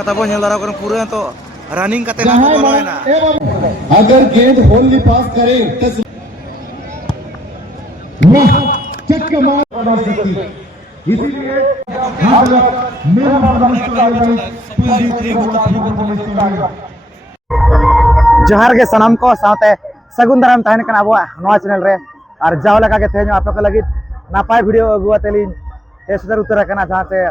कथा बो नेल दारा कर पूरा तो रनिंग करते ना तो बोलो है ना अगर गेंद होल पास करे चक्का मार बना सकती इसीलिए जोहार के सनम को साथे सगुन दाराम तहन कना अब नवा चैनल रे और जाओ लगा के तेज आप को लगी नापाय वीडियो अगुआतेली हे सदर उतर कना जहां से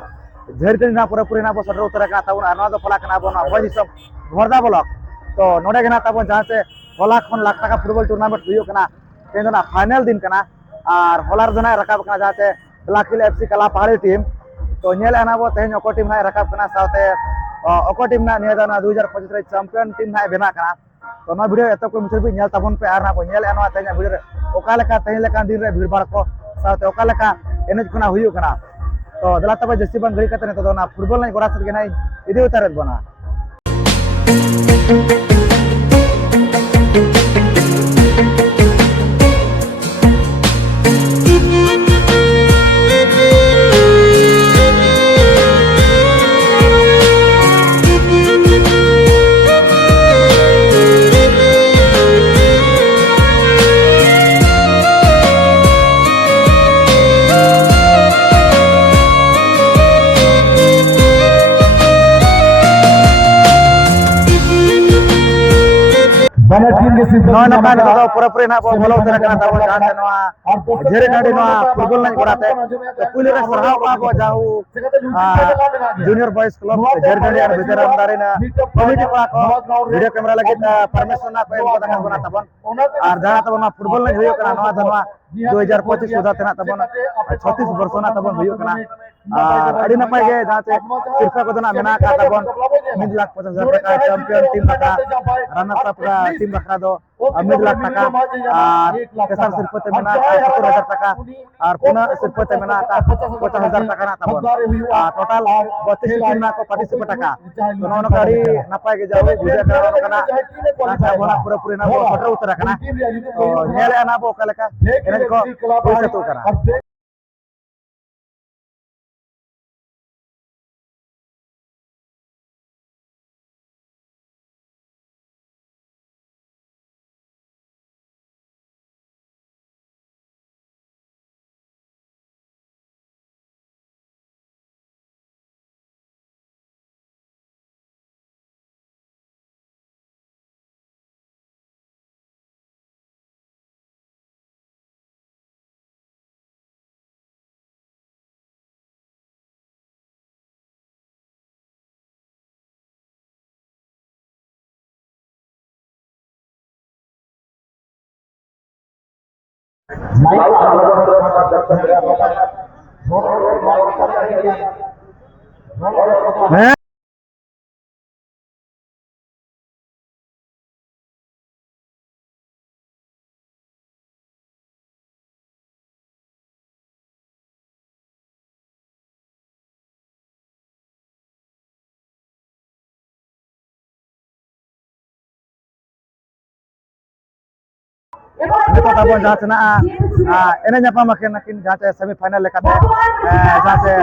झरते ना पूरा पूरी ना बो सदर उतर कना ताबो ना दो फला कना बो ना भई सब भरदा ब्लॉक तो नोडे गना ताबो जहां से होला खन लाख टाका फुटबॉल टूर्नामेंट हुयो कना तेन ना फाइनल दिन कना और होलार जना रकाब कना जहां से ब्लाकिल एफसी कला पहाड़ी टीम तो नेल आना बो तेन ओको टीम ना रकाब कना साथे ओको टीम ना निया दाना 2025 रे चैंपियन टीम ना बेना कना तो ना वीडियो एतो को मुझे भी नेल ताबन पे आर ना बो नेल एनवा तेन वीडियो रे ओका लेका तेन लेका दिन रे भीड़ भाड़ को साथे ओका लेका एनज खुना हुयो कना तो दला तब जस्सी बन गई कतने तो ना फुटबॉल नहीं गोरा सद के नहीं इदे उतारत बना नो नका तो पूरा पूरी ना बोलो उतर कना तब जान नवा जेरे गाड़ी नवा फुटबॉल नहीं गोराते तो पुले रे सरहाव का बो जाऊ जूनियर बॉयज क्लब जेरे गाड़ी और भीतर अंदर ना कमिटी को वीडियो कैमरा लगे परमिशन ना को बता बना तबन और जहां तब ना फुटबॉल नहीं होयो कना नवा धनवा 2025 सुधा तना तबन 36 वर्ष ना तबन होयो कना और अड़ी नपाय गे जहां से सिरफा को दना मेना का तबन 1,50,000 टाका चैंपियन टीम का रनर अप का टीम रखा दो 1,00,000 टाका और तेसर सिरफते मेना 70,000 टाका और पुनः सिरफते मेना 50,000 टाका ना तबन टोटल 32 टीम ना को पार्टिसिपेट टाका तो नोन गाड़ी नपाय गे जाओ वीडियो करा कना ताचा बोला पूरा पूरी ना बो फोटो उतर कना तो नेले ना बो कलका एने को पैसा तो करा नितो तब जहां से ना एने जपा मके नकिन जहां से सेमीफाइनल लेकाते जहां से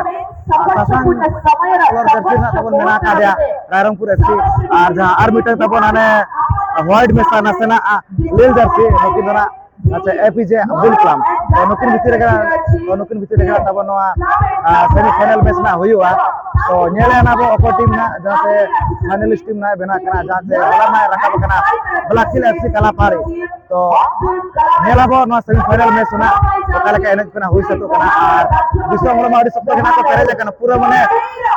सासांग और जर्सी ना तब मेना का दिया रायरंगपुर एफसी और जहां आर्बिटर तब नाने व्हाइट में सा नसेना लेल जर्सी नकिन ना अच्छा एपीजे अब्दुल कलाम तो नकिन भितर रे तब नवा सेमीफाइनल मैच ना हुआ तो नेले ना बो ओको टीम ना जहां से फाइनलिस्ट टीम ना बेना कना जहां से होला ना रकाब कना ब्लाकिल एफसी कला पारी तो नेला बो ना सेमीफाइनल मैच ना ओकाले का एनज कना हुई सतो कना और दिसो हमर माडी सब कना को पेरे कना पूरा माने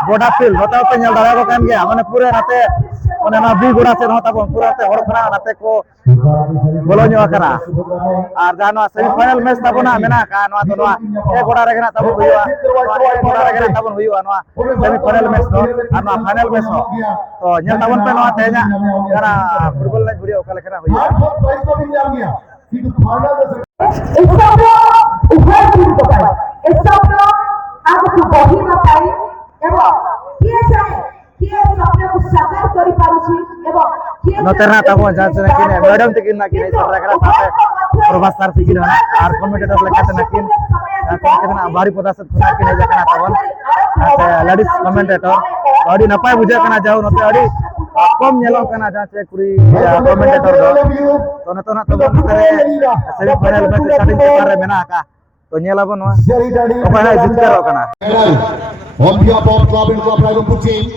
बोडा फील्ड बताओ पे नेल दाड़ा को कान गया माने पूरा राते माने ना बी गोडा से नता बो पूरा ते हर कना राते को बोलो न्यो कना और जानो सेमीफाइनल मैच तब ना मेना का नवा तो नवा ए गोडा रे कना तब हुआ ए गोडा रे कना तब हुआ नवा सेमीफाइनल मैच तो और नवा फाइनल मैच तो नेल तबन पे नवा तेजा कना फुटबॉल मैच वीडियो ओकाले कना हुआ नतेरना तब जहां से किने मैडम तकिन ना किने सर रगड़ा साथे प्रभास सर तकिन और कमेंटेटर लेकाते ना किन ताते किना बारी पदासत खुना किने जकना तबन ताते लेडीज कमेंटेटर अड़ी नपाय बुझा कना जाओ नते अड़ी कम नेलो कना जाचे कुरी कमेंटेटर तो नतो ना तो सेमीफाइनल मैच स्टार्टिंग पेपर रे मेना का तो नेलाबो नो ओपा है जितकारो कना on behalf of club and club Raigampur team,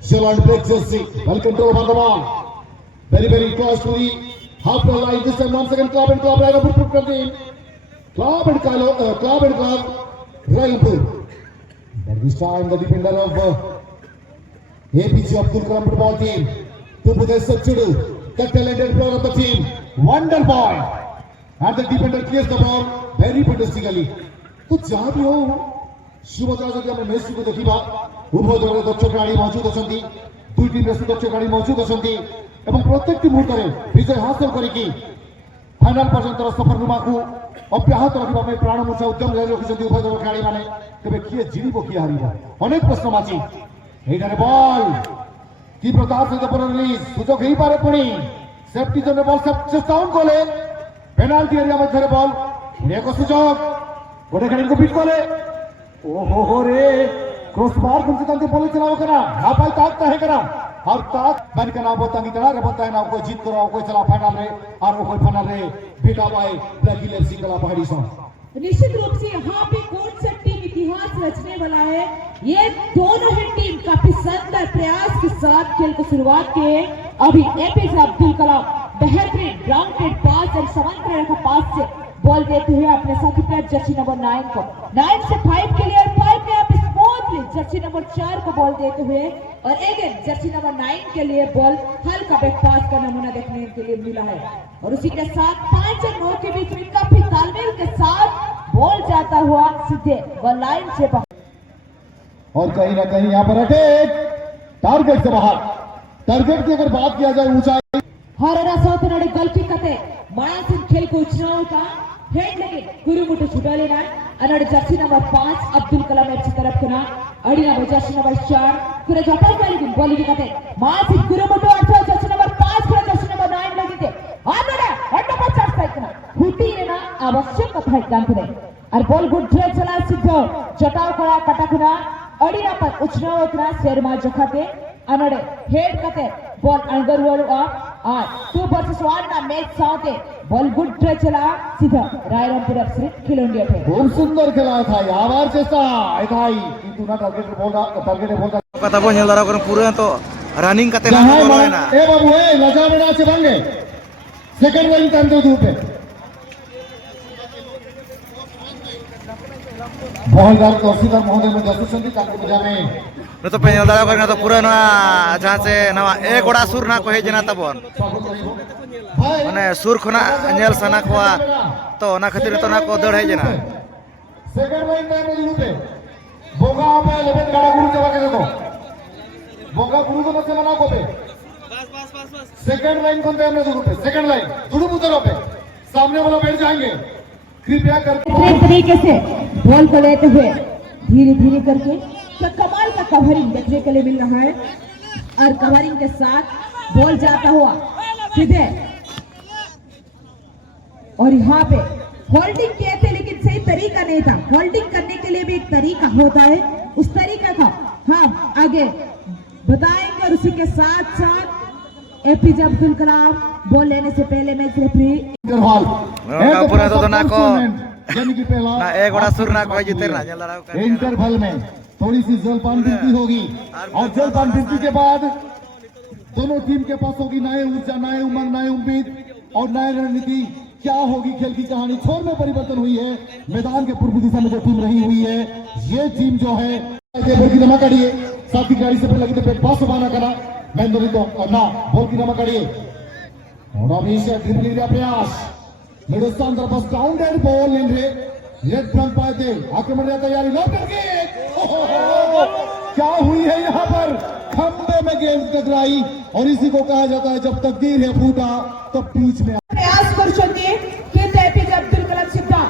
Shalon breaks his seat. Well control over the ball. Very close to the half line. This time once again club and club Raigampur team. Club and club Raigampur. But this time the defender of APJ Abdul Kalam football team, Tupude Sachudu, the talented player of the team, Wonder Boy. And the defender clears the ball very fantastically. तो जहाँ भी हो सुभद्रा जदि आम match को देखा उभय दल दक्ष खेलाड़ी मौजूद अच्छा दुई टीम दक्ष खेलाड़ी मौजूद अच्छा प्रत्येक मुहूर्त में विजय हासिल करके फाइनाल पर्यंत सफरनुमा को अब्याहत रखा प्राणमूर्छा उद्यम जारी रखिंट उभय दल खेलाड़ी मैंने तेज किए जीव किए हार अनेक प्रश्न बाची ये बॉल तीव्रता सहित पुनः रिलीज सुजोग हो पारे पुणी safety zone ball chest down कले पेनाल्टी एरिया मध्य बॉल पुणी एक सुजोग गोटे खेलाड़ी को बीट कले ओहो रे क्रॉसबार कम से कम बोले चलाओ करा हापाई ताकता है करा और ताक बन के ना बोतांगी तड़ा रे बोता है ना कोई जीत करो कोई चला फाइनल रे और कोई फाइनल रे बेटा भाई ब्लैक हिल कला पहाड़ी सो निश्चित रूप से यहाँ पे कौन सा टीम इतिहास रचने वाला है। ये दोनों ही टीम काफी शानदार प्रयास के साथ खेल को शुरुआत किए। अभी एपीजे अब्दुल कलाम बेहतरीन ग्राउंडेड पास और समांतर रेखा पास से बॉल देते हुए अपने साथी प्लेयर जर्सी नंबर 9 को 9 से 5 के लिए और 5 में आप स्मूथली जर्सी नंबर 4 को बॉल देते हुए और अगेन जर्सी नंबर 9 के लिए बॉल हल्का बैक पास का नमूना देखने के लिए मिला है। और उसी के साथ 5 और 9 के बीच में काफी तालमेल के साथ बॉल जाता हुआ सीधे बॉल लाइन से बाहर और कहीं ना कहीं यहाँ पर अटैक टारगेट से बाहर। टारगेट की अगर बात किया जाए ऊंचाई हररा साउथ नडी गल्फी कते मानसिंह खेल को उछना होता हेड लगे कुरुमुटु छुटालेना अनड jersey number 5 Abdul Kalam FC तरफ कना अडिना जर्सी नंबर 4 कुरे जटाई वाली बॉलिंग कते मानसिंह कुरुमुटु अथवा जर्सी नंबर 5 कुरे जर्सी नंबर 9 लगिते आनडा अड्डा पचास साइकना हुटीना आवश्यक कथा कांतने और बॉल गुड ड्रे चला सिद्ध जटाव करा कटकना अडिना पर उछना होता शेरमा जखाते अनडे हेड कते बॉल अंगर वालू और 2 वर्सेस 1 ना मैच साथे बॉल गुड ट्रे चला सीधा रायरंपुर एफसी खिलोंडिया थे खूब सुंदर खेला था आवार चेष्टा एथाई किंतु ना टारगेट बोल kata bo nyel dara koran pura to running kate na जहां bolo na ए बाबू ए लजा में ना से बंगे सेकंड लाइन टाइम तो धूप है बॉल डाल तहसीलदार महोदय में जासूस संधि ताकि बजा में no to penyel dara koran to pura na jahan se na e goda sur na ko hejena tabon mane sur khona nyel sana ko to ona khatir to na ko dad hejena second line time तो धूप है बोगा पे 11 गाड़ा गुरु जवा के देखो बोगा गुरु तो नसे मना को पे बस सेकंड लाइन कौन टाइम में धूप है सेकंड लाइन जुड़ू उधर पे सामने वाला बैठ जाएंगे कृपया करके इस तरीके से बॉल को लेते हुए धीरे धीरे करके तो कमाल का कवरिंग देखने के लिए मिल रहा है और कवरिंग के साथ बॉल जाता हुआ सीधे और यहाँ पे होल्डिंग किए थे लेकिन सही तरीका नहीं था। होल्डिंग करने के लिए भी एक तरीका होता है उस तरीका का हम आगे बताएंगे और उसी के साथ साथ एपीजे अब्दुल कलाम बॉल लेने से पहले मैच रेफरी इंटरवल पूरा तो ना को यानी कि पहला ना एक गोड़ा सुर ना को जीते ना nyel dara ko इंटरवल में थोड़ी सी जलपान गिनती होगी और जलपान गिनती के बाद दोनों टीम के पास होगी नए ऊर्जा नए उमंग नए उम्मीद और नए रणनीति क्या होगी खेल की कहानी छोर में परिवर्तन हुई है मैदान के पूर्व दिशा में जो टीम रही हुई है ये टीम जो है बॉल की नमा काढ़िए साथ ही गाड़ी से पहले लगी पेट पास बना करा मैं तो ना बॉल की नमा काढ़िए और अभी से ड्रिबलिंग का प्रयास मिडिल स्थान तरफ ग्राउंडेड बॉल इन रे लेट फ्रंट पाते आक्रमण की तैयारी लॉक करके क्या हुई है यहाँ पर खंबे में गेंद टकराई और इसी को कहा जाता है जब तकदीर है फूटा तब बीच में प्रयास करुछन्ती किंतु एपीजे अब्दुल कलाम सिद्धा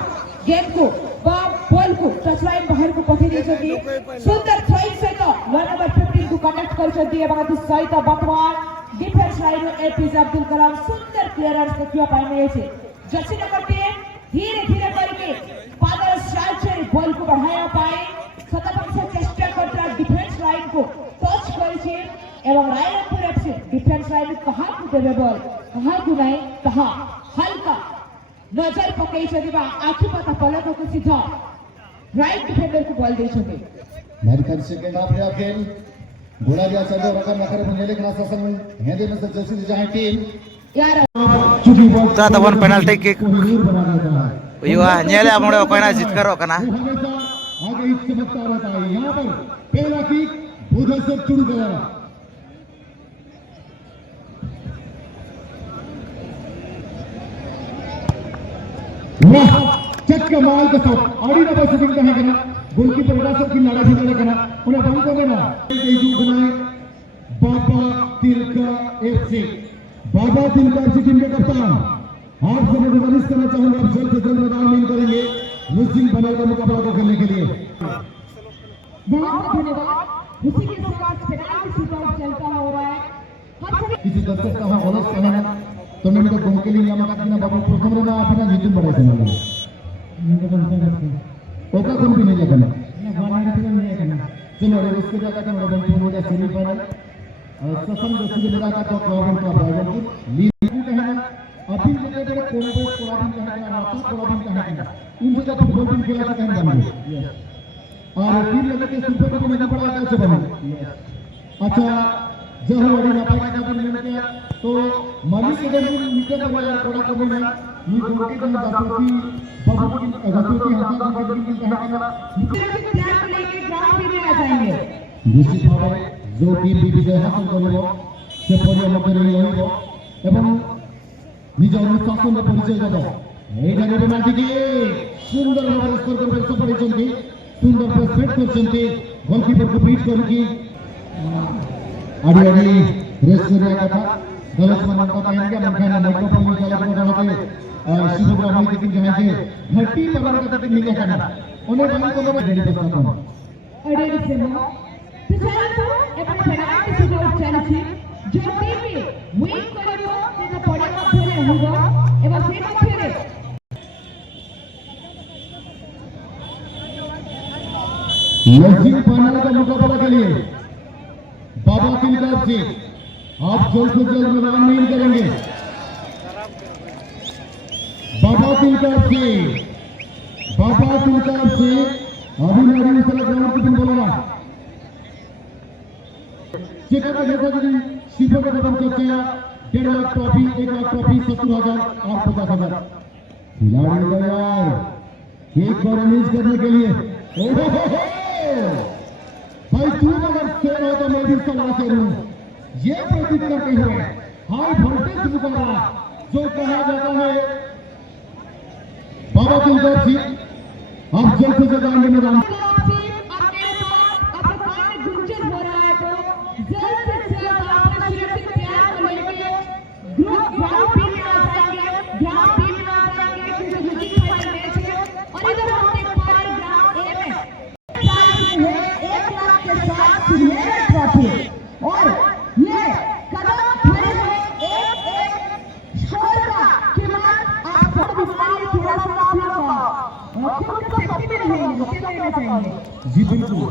गेंद को बॉल को टच लाइन बाहर को पठेई देछन्ती सुंदर थ्रोइंग सहित लाइन नंबर 15 को कनेक्ट करुछन्ती एवं अति सहित वर्तमान डिफेंस लाइन एपीजे अब्दुल कलाम सुंदर क्लियरेंस देखिबा पाइ मिलेछे जर्सी नंबर 10 धीरे धीरे करके पादर साइड से बॉल को बढ़ाया पाए सतत से चेष्टा करता डिफेंस लाइन को टच করেছে এবং রায়রংপুর এফসি ডিফেন্স লাইন कहाँ को देवे बॉल कहाँ को नहीं कहाँ हल्का नजर पकईछथि बा आखि पता पलक को सीधा राइट डिफेंडर को बॉल देछथि American second half रे खेल गोला दिया चलो रकम नखरे बनेले कना ससन हेदे में से जैसे जहां टीम यार चुकी बॉल ता तबन पेनल्टी किक दूर बना देता है हुआ नेले हमरे ओकना जितकरो कना वो हमेशा आगे ही चमकता रहता है यहां पर पहला किक उधर से चुड़ गया वाह चक्का माल का शॉट आड़ी ना बस शूटिंग कहां करना गोलकीपर रासर की नारा भी करना उन्हें बंद कर देना ये जो बनाए बाबा तिलका एफसी बाबा तिलका एफसी टीम के कप्तान आपसे मैं गुजारिश करना चाहूंगा आप जल्द से जल्द मैदान में करेंगे मुस्लिम पैनल का मुकाबला को खेलने के लिए बहुत धन्यवाद उसी के साथ पेनाल्टी शूटआउट चलता हो रहा है हम सभी किसी दर्शक का होलस कहना तो मैं तो गोल के लिए नियम का बाबू प्रथम रे ना अपना जीतन पड़े से ना ओका कौन भी नहीं करना चलो रे उसके जगह का मेरा बंदी हो गया सेमीफाइनल ससन दोस्ती के मेरा का तो क्लब का प्राइवेट लीग कहना अभी मुझे तेरे कोने को कोलाबिन कहना रास्ता कोलाबिन कहना उनसे जब फुटबॉल टीम खेला था कहना बन गया और फिर लगे के सुपर को नहीं पड़ा कैसे बने अच्छा जब वड़ी ना पाया का बन गया तो मालिक के दिन नीचे का वाला थोड़ा कम है ये गोल के दातुकी बाबू की दातुकी हाथ का गोल की कहना प्लेयर को लेके ग्राउंड में आ जाएंगे निश्चित भावे जो टीम भी विजय हासिल करिबो से परिणाम करे रहिबो एवं निज अनुशासन रे परिचय देबो एटा रे पेनाल्टी की सुंदर भाବରେ स्कोर करबे सफल सुंदर प्रेस सेट करछन्ती गोलकीपर को बीट करके आड़ी आड़ी रेस करिया कथा गलत मन का कहेंगे मन कहना माइक्रोफोन में चला को रहते शिवग्राम में लेकिन जहां से हट्टी पर का तक नहीं कहना उन्हें बंद को रेडी करता हूं अडेल से हो तो चलो तो एवं पेनाल्टी शूटआउट चलछि जो टीम विन करियो से पड़े मध्यरे होबो एवं से मध्यरे लक्ष्मी फाइनल का मुकाबला के लिए बाबा तिलका से आप जल्द से जल्द मैदान में करेंगे बाबा तिलका से अभी मेरी उसे ग्राउंड की टीम बोलना चेकर का जैसा कि सीधे का कदम चलते हैं 1.5 लाख ट्रॉफी 1 लाख ट्रॉफी 70,000 और 50,000 खिलाड़ी का यार एक बार रिलीज करने के लिए भाई तू अगर शेर हो तो मैं भी सवा शेर हूं ये प्रतीक करते हुए हाई वोल्टेज मुकाबला जो कहा जाता है बाबा तिलका जी आप जल्द से जल्द आएंगे मैदान और ये कदम खड़े हुए एक स्कोर का कीमत आप सब बीमारी थोड़ा सा आप लोग खुद को सेफ्टी में रहेंगे देना चाहिए जी बिल्कुल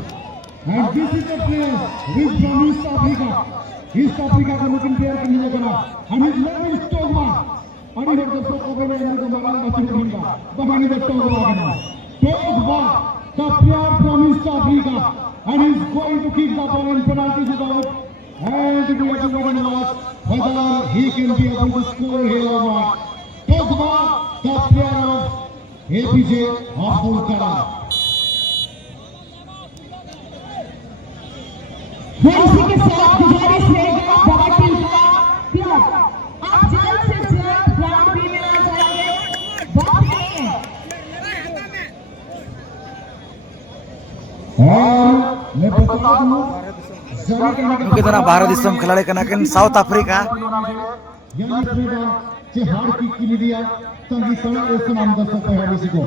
and this is the player which from east Africa का लुकिंग प्लेयर के लिए बना हम इज लेवल स्टोगमा और इधर दोस्तों को भी इधर को मगाल बच्चे का बहाने द टोगमा का the player from East Africa and he's going to kick the ball in penalty shootout and we have to wait and watch whether he can be able to score here or not. Pogba, the player of APJ Abdul Kalam. इसी के साथ गुजारिश रहेगा बाबा Tilka club आप जल्द से जल्द ground में आ जाइए बात नहीं है मैं बता दूं उनके तरह भारत दिसम खिलाड़ी कना किन साउथ अफ्रीका यानी प्रेगा जे हार की किनी दिया तंगी सना इस नाम दस सकते हैं किसी को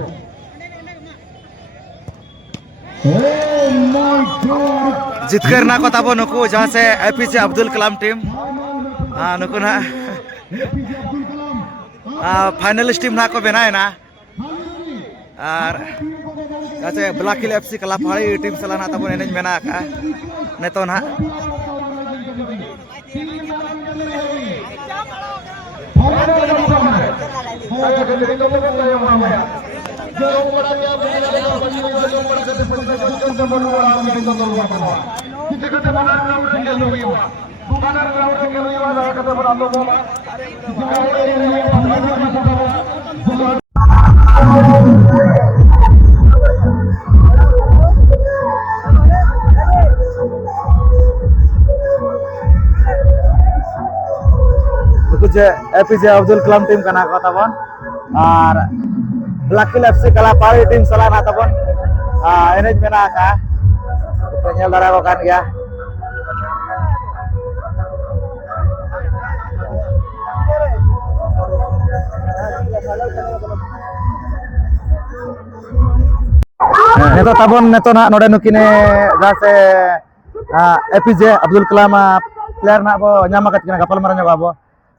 ओह माय गॉड जितकर ना को तबो नुकु जहां से एपीजे अब्दुल कलाम टीम नुकु ना एपीजे अब्दुल कलाम फाइनलिस्ट टीम ना को बनाए ना और अच्छा ब्लैक हिल एफसी कला पहाड़ी टीम सलाना तब एनेज मेना का नेतो ना जे एपीजे अब्दुल कलाम टीम कना को तबन और ब्लैकफिल एफसी कलापाड़ी टीम सला ना तबन एनेज मेना का nyel dara ko kan ya neto tabon neto na node nukine jase APJ Abdul Kalam player ना बो nyama kat kina kapal maranya ko abo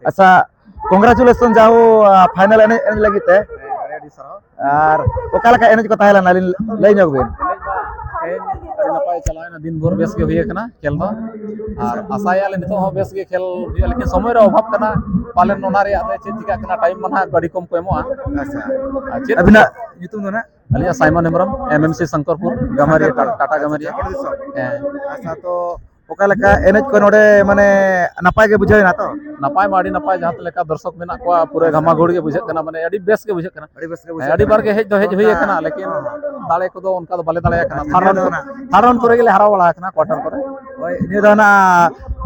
asa congratulations jahu final ene lagi te ar okala ka ene ko tahela na lay nyog bin नपाय चलाए ना दिन भर base के हुए कना खेल दो और आसायाले नितो हो बेस के खेल हुए लेकिन समय रे अभाव कना पालन नोना रे आते चेत चिका कना टाइम मना गाड़ी कम को एमोआ अच्छा अबिना युतुम दो ना अलिया साइमन हेमरम एमएमसी शंकरपुर गमारी टाटा गमारी अच्छा तो okala ka ene ko node mane napai ge bujhay na to नपाय माड़ी नपाय जहां लेका दर्शक मेना को पूरे घमा घोड़ के बुझे कना माने अडी बेस के बुझे कना अडी बार के हेज दो हेज हुई कना लेकिन दाले को दो उनका तो बले दाले कना थारन करे गेले हरा वाला कना क्वार्टर करे ओय नि दो ना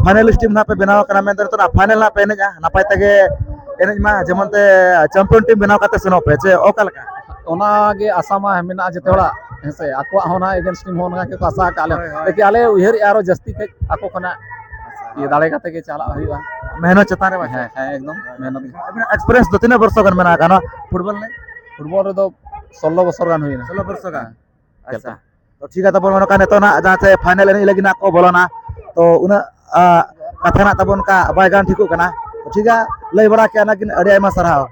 फाइनलिस्ट टीम ना पे बनाव कना में तो ना फाइनल ना पे ने जा नापाय तगे ene ma jemon te champion team बनाव kate seno pe je okala ka ओना गे आसामा मेना जते होला हेसे आको होना अगेंस्ट टीम होना के आशा काले लेकिन आले उहर यारो जस्ती के आको खना ये दाले काते के चला हुआ मेहनत चता रे है एकदम मेहनत एक्सपीरियंस दो तीन वर्ष गन मेना कानो फुटबॉल ने फुटबॉल रे तो 16 बছর गान हुई ना 16 वर्ष का अच्छा तो ठीक है तबन का नेतो ना जहां से फाइनल एने लगी ना को बोलना तो उना कथा ना तबन का बाय गान ठीकु कना तो ठीक है लई बड़ा के ना कि अड़ी Aima सरहाव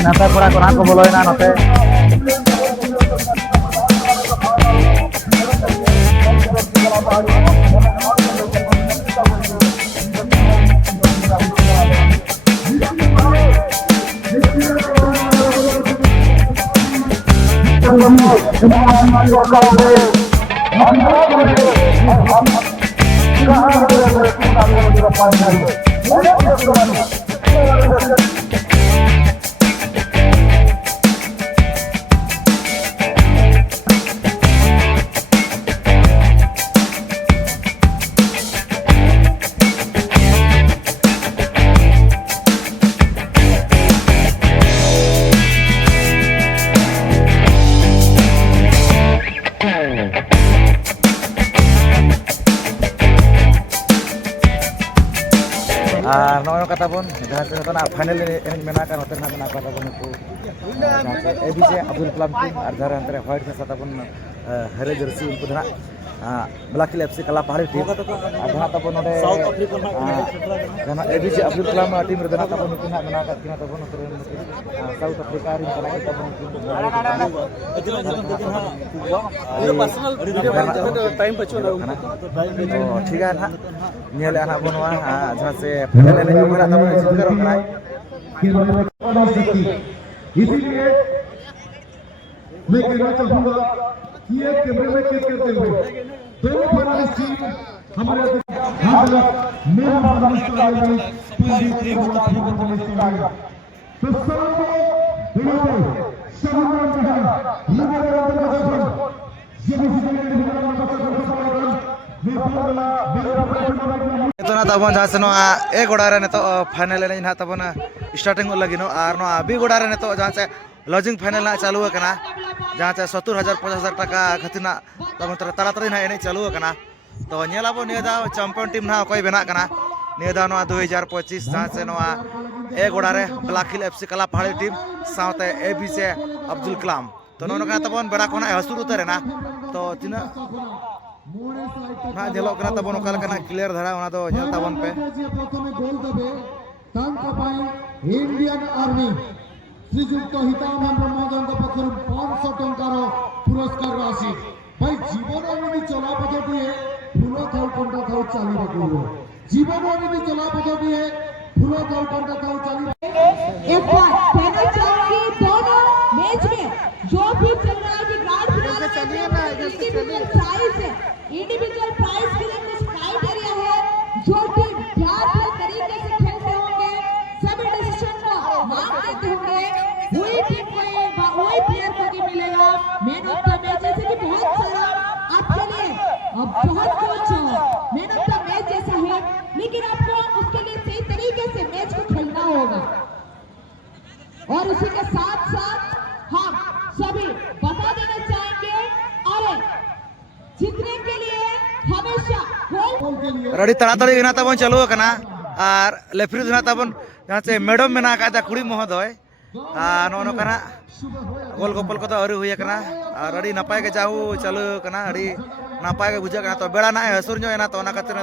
Nata pura kurang ko boloy na note. और नॉय कथा बन जहाँ से तो ना फाइनल एनज मेना का होते ना मेना कथा बन को एबीजे अब्दुल कलाम टीम और जहाँ अंतरे व्हाइट के साथ बन हरे जर्सी उनको धना ब्लैक एफसी कला पहाड़ी टीम और जहाँ तब नोडे जहाँ एबीजे अब्दुल कलाम टीम रे धना तब नुकिन मेना का किना तब नोडे साउथ अफ्रीका रीन कला के तब टाइम बचो ठीक है ना नियले ना बनवा जहाँ से फाइनल एनज मेना तब जितकर होना इसीलिए मैं कहना चाहूंगा कि एक कैमरे में कैद करते हुए दोनों फाइनलिस्ट टीम हमारे मेरा फाइनलिस्ट आएगा पंडित फाइनलिस्ट आएगा तो सबको बिना सम्मान जहां लिबरल ऑर्गेनाइजेशन ये भी लिबरल ऑर्गेनाइजेशन मैं बोलला मेरा फाइनल तो ना तब जहाँ से ए गोड़ा रे तो फाइनल एनज ना तब स्टार्टिंग लगी नो और बी गोड़ा रे तो जहाँ से लॉजिंग फाइनल ना चालू करना जहाँ से 70,000 50,000 टाका खातिर ना तब ताड़ाताड़ी ना एनज चालू करना तो नेलाबो निया दाव चैंपियन टीम ना कोई बना करना निया दाव 2025 जहाँ से ए गोड़ा रे ब्लैक हिल एफसी कला पहाड़ी टीम साथ एबीजे अब्दुल कलाम तो नोना तब बेड़ा को हसूर उतर ना तो तीना ना जेलो कना तब ओका लेकना क्लियर धरा ओना दो जेल तबन पे प्रथमे गोल देबे तांका पाई इंडियन आर्मी श्रीजुक्त हिताम ब्रह्मजन पक्षर 500 टंकार पुरस्कार राशि भाई जीवन आनी चला पद्धति फूल थाउ कंटा थाउ चाली रखो जीवन आनी चला पद्धति फूल थाउ कंटा थाउ चाली एक बार कहना चाहूंगी दोनों मैच में जो भी चल रहा है कि ग्रांड फिनाले इंडिविजुअल प्राइज के लिए कुछ क्राइटेरिया है जो टीम ध्यानपूर्वक तरीके से खेलते होंगे सभी डिसीजन को मान लेते होंगे वही टीम को वही प्लेयर को ही मिलेगा मैन ऑफ द मैच जैसे कि बहुत सारा आपके लिए अब बहुत कुछ मैन ऑफ द मैच जैसा है लेकिन आपको उसके लिए सही तरीके से मैच को खेलना होगा और उसी के साथ साथ हम सभी बता देना चाहेंगे और जीतने के लिए हमेशा रडी ताड़ाताड़ी ना तब चालू करना और लेफ्री ना तब जहाँ से मैडम मेना का कुड़ी महोदय नो कना गोल गोपल को अरी हुई और अड़ी नपाय के जाहू चालू करना अड़ी नपाय के बुझा तो बेड़ा ना हसूर ना तो खातिर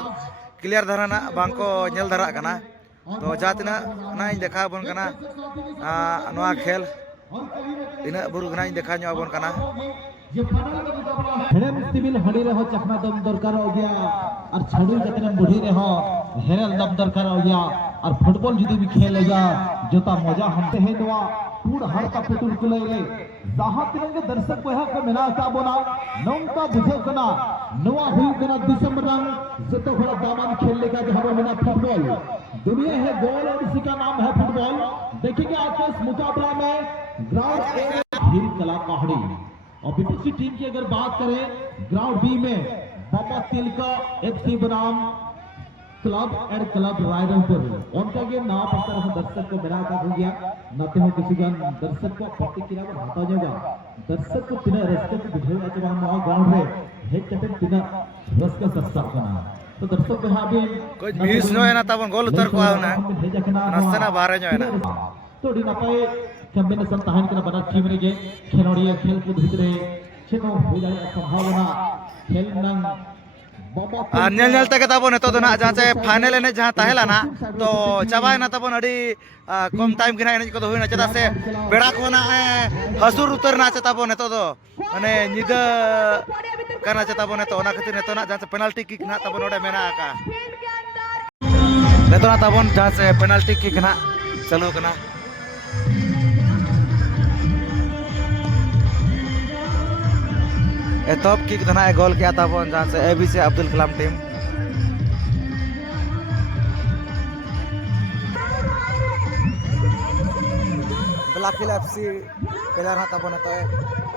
क्लियर धरा ना बांको नेल धरा करना तो जहाँ तना ना देखा बन करना खेल तना बुरु ना देखा बन करना हेरेम सिविल हडी रे हो चखना दम दरकार हो गया और छड़ी जतने बुढ़ी रे हो हेरल दम दरकार हो गया और फुटबॉल जुदी भी खेलेगा जोता मजा हमते है दुआ पूर्ण हर का पुतुल कुले जहां तिरंगे दर्शक को को मेना का बोना नौका बुझे कना नवा हुई कना दिसंबर रंग जतो बड़ा दामन खेलने का जहां मेना फुटबॉल दुनिया है गोल और इसी का नाम है फुटबॉल देखेंगे आज के इस मुकाबला में ग्राउंड ए हिल कला पहाड़ी और विपक्षी टीम की अगर बात करें ग्राउंड बी में बाबा तिलका एफसी बनाम क्लब एंड क्लब रायरंगपुर उनका ये नाम पता है दर्शक को बिना का हो गया नाते हो किसी का दर्शक को प्रतिक्रिया को हटा जाएगा दर्शक को बिना रेस्पेक्ट बुझे जाते वहां नवा ग्राउंड है हेड कैप्टन बिना रेस्पेक्ट दर्शक बना तो दर्शक को हाबे कोई मिस नो है ना तब गोल उतर को आना नसना बाहर जो है ना तो डी नपाए कॉम्बिनेशन तहन के बना टीम रे के खेलोड़िया खेल कूद भितरे छेनो हो जाए संभावना खेल नंग नेल नेल तक तब ने तो ना जहाँ से फाइनल एने जहाँ तहला ना तो चाबा ना तब अड़ी कम टाइम के ना एने को हुई ना चदा से बेड़ा को ना हसूर उतर ना तब ने तो माने निदा करना तब ने तो ना खातिर ने तो ना जहाँ से पेनल्टी किक ना तब नोडे मेना का ने तो ना तब जहाँ से पेनल्टी किक ना चलो कना टॉप किक धना गोल किया था वो जहाँ से ABJ Abdul Kalam team black हिल एफसी प्लेयर हाथ बने तो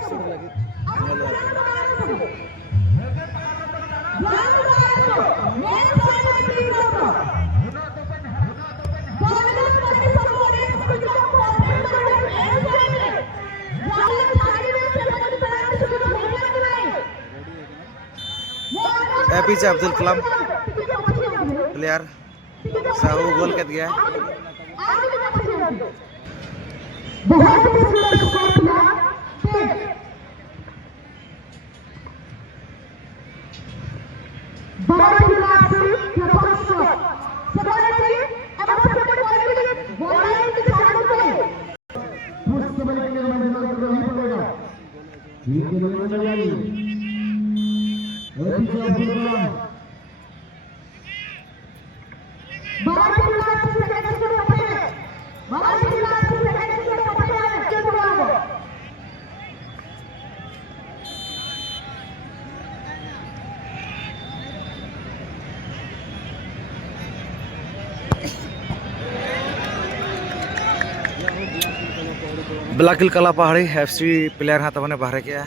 शुरू लगी एपीजे अब्दुल कलाम प्लेयर साहू गोल कर दिया बहुत ही सुंदर स्कोर किया बड़ा खिलाड़ी के पास सदारती अब सबसे बड़ी बॉलिंग की चारों पे पुश के बल के में नहीं पड़ेगा ये के लिए लगाई एपीजे अब्दुल कलाम बड़ा खिलाड़ी से सेकंड के पकड़े बड़ा खिलाड़ी से सेकंड के पकड़े के बुलाओ ब्लाकिल कला पहाड़ी FC प्लेयर हाँ तबने बाहर किया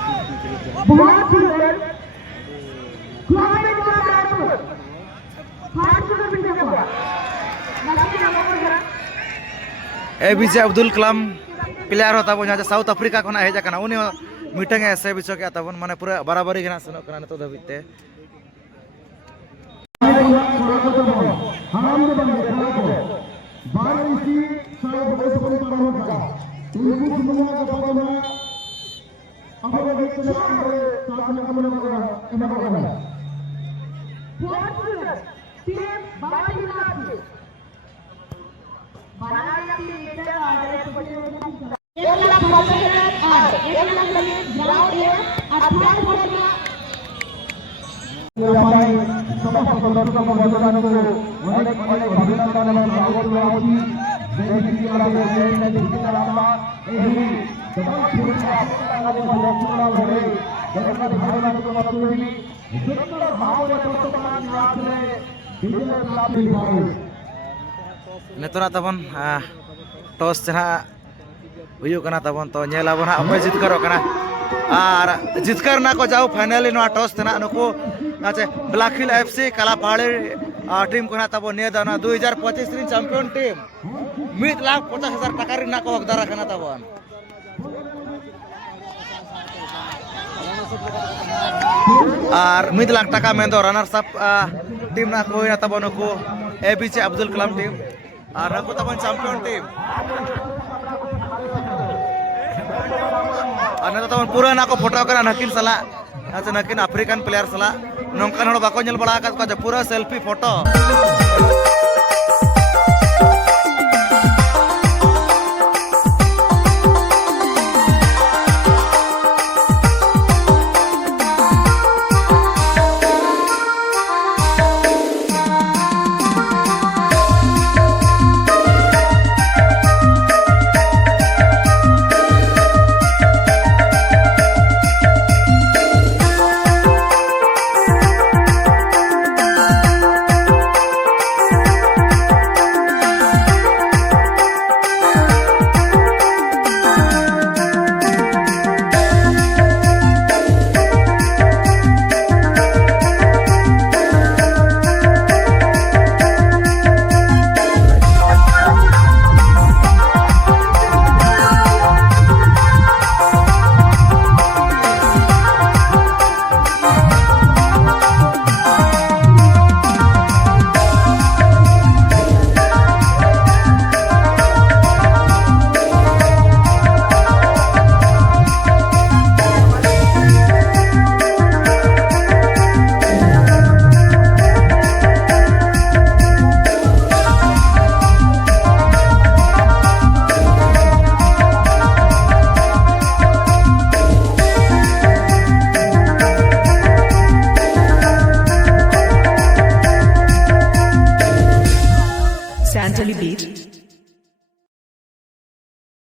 बहुत सुंदर क्लास में क्लास आउट हाथ से भी देखो लगे नंबर जरा APJ अब्दुल कलाम प्लेयर होता बन जहाँ साउथ अफ्रीका खना हेज करना उन्हीं मीटिंग ऐसे बिचो के आता बन माने पूरा बराबरी के ना सुनो करना तो दबिते हम ने बंदे खड़ा को 12 इसी साल बड़े से बड़ी बड़ा होगा तुम कुछ मुन्ना का पता ना अब वो देख के साथ में कमरे में इन्हें करना बहुत सुंदर टीम बड़ा खिलाड़ी बनाया टीम लीडर आगे सुपर 1 लाख हजार और 1 लाख लगे ग्राउंड है 28 बॉल का हमारे समस्त सदस्यों को बधाई को अनेक अभिनंदन और स्वागत करती जैसे कि आप ने देखा रामा यही डबल फिर का सुरक्षा है जगत भावना को मतुरी जितना भावना तो निवास में डिजिटल लाभ दिखाओ नेतना तबन टॉस चना हुयु कना तबन तो नेलाबन हा अमय जितकर कना और जितकर ना को जाओ फाइनली नो टॉस तना नुको नाचे ब्लाकिल FC कला पहाड़ी टीम को ना तबन ने दाना 2025 रिन चैंपियन टीम 1,50,000 टाका रिन ना को हकदार कना तबन और 1 लाख टाका में दो रनर्स अप टीम ना को ना तबन को APJ अब्दुल कलाम टीम और नको तबन चैंपियन टीम और ना तबन पूरा ना को फोटो करा नकिन सला अच्छा नकिन अफ्रीकन प्लेयर सला नौकान हड़ बाको नेल बड़ा का पूरा सेल्फी फोटो Sanjali Beach,